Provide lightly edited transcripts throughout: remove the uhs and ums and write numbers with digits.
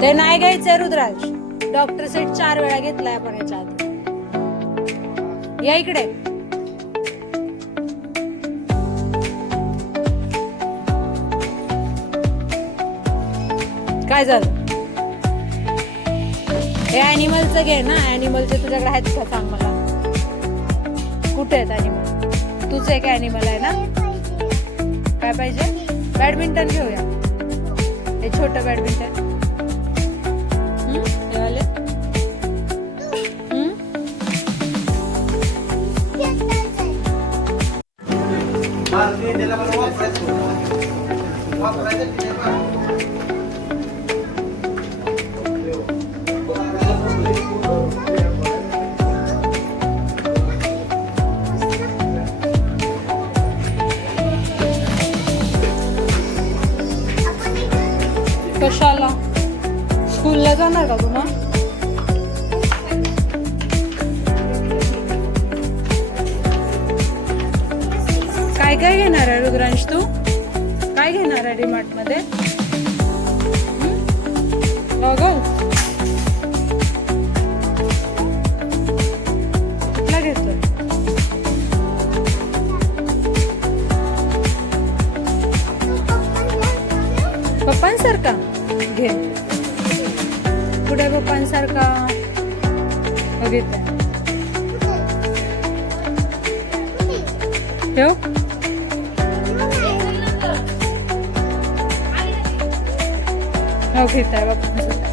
ते नाही घ्यायचंय रुद्राज. डॉक्टर सेट 4 वेळा घेतलाय आपण याच्या आधी. या इकडे. काय झालं? हे ॲनिमलचं घे ना. ॲनिमलचे तुझ्याकडे आहेत का सांग मला. कुठे आहेत ॲनिमल? तुझं एक ॲनिमल आहे ना. काय पाहिजे? बॅडमिंटन घेऊया. हे छोटं बॅडमिंटन. हे वाले. कशाला? स्कूलला जाणार का तू मग? काय काय घेणार आहे रुद्रांश तू? काय घेणार आहे डीमार्ट मध्ये? गॉगल कुठला घेतोय? पप्पांसारखा घे. पुढे पप्पांसारखा बघितलं. ठेव. हो घेताय पप्पांसारखा.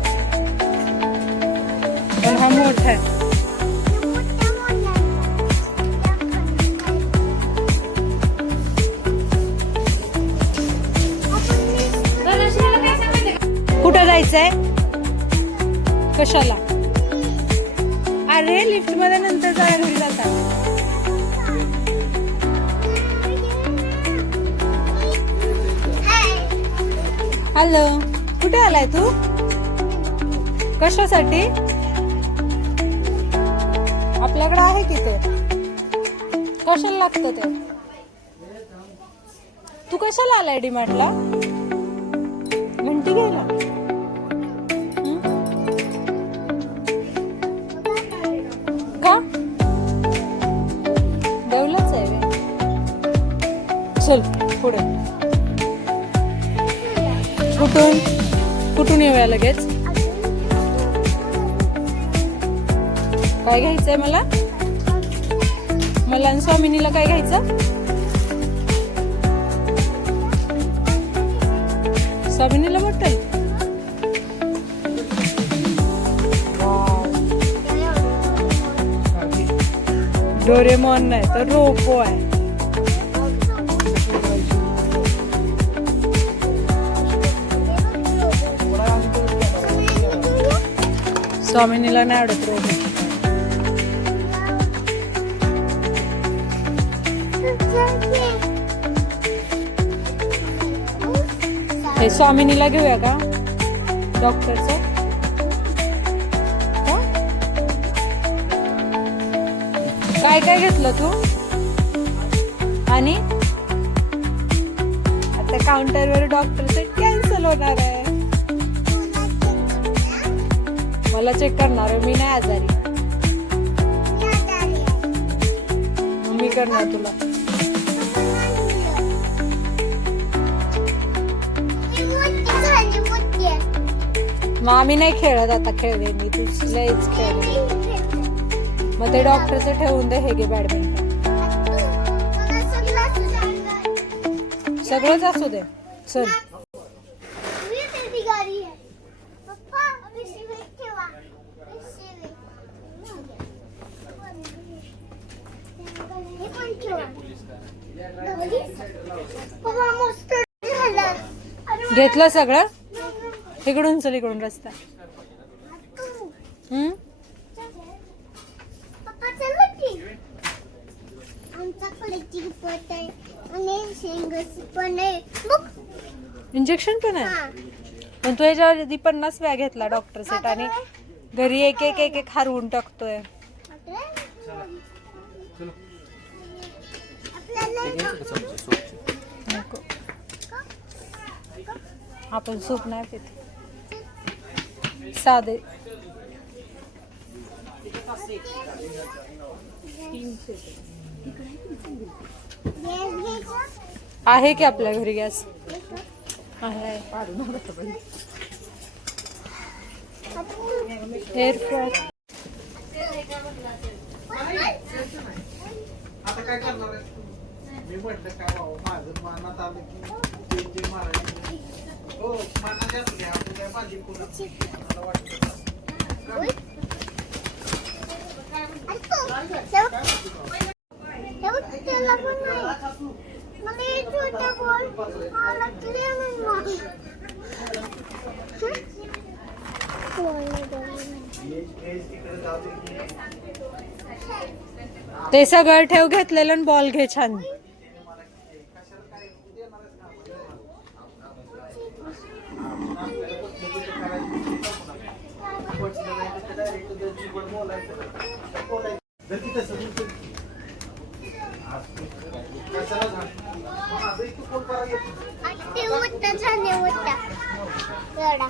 पण हा मोठा आहे. कुठं जायचंय? कशाला? अरे लिफ्ट मध्ये नंतर जायला घरी जातात. हॅलो, कुठे आलाय तू? कशासाठी? आपल्याकडे आहे की ते. कशाला लागतं ते? तू कशाला आलाय डीमार्टला? घंटी घ्यायला? का? देवलाच आहे. चल पुढे. कुठून कुठून येऊया लगेच? काय घ्यायचंय मला? मला आणि स्वामिनीला काय घ्यायचं? स्वामिनीला बॉटल. डोरेमॉन नाही तर रोपो आहे. स्वामिनीला नाही आवडत रोपो. हे स्वामिनीला घेऊया का डॉक्टरचं? काय काय घेतलं तू? आणि आता काउंटरवर डॉक्टर सेट कॅन्सल होणार आहे. मला चेक करणार आहे. मी नाही आजारी. मी करणार तुला. मग आम्ही नाही खेळत आता. खेळले मी. तू लयच खेळले. मग ते डॉक्टरचं ठेवून दे. हे घे बॅडमिंटन. सगळंच असू दे. चल. घेतलं सगळं? इकडून चल. इकडून रस्ता. इंजेक्शन पण आहे. पण तू याच्या आधी 50 वेळा घेतला डॉक्टर सेट आणि घरी एक एक एक एक हरवून टाकतोय. आपण सूप नाही पित. साधे आहे की आपल्या घरी गॅस आहे. एअर फ्राय आता काय करणार आहे? मी म्हटलं काय बाबा माझं मनात आलं की जे मारायचं हो मनात असू द्या आपण काय माझी पुन्हा मला वाटतं ते सगळं ठेव घेतलेलं आणि बॉल घे छान. कशाला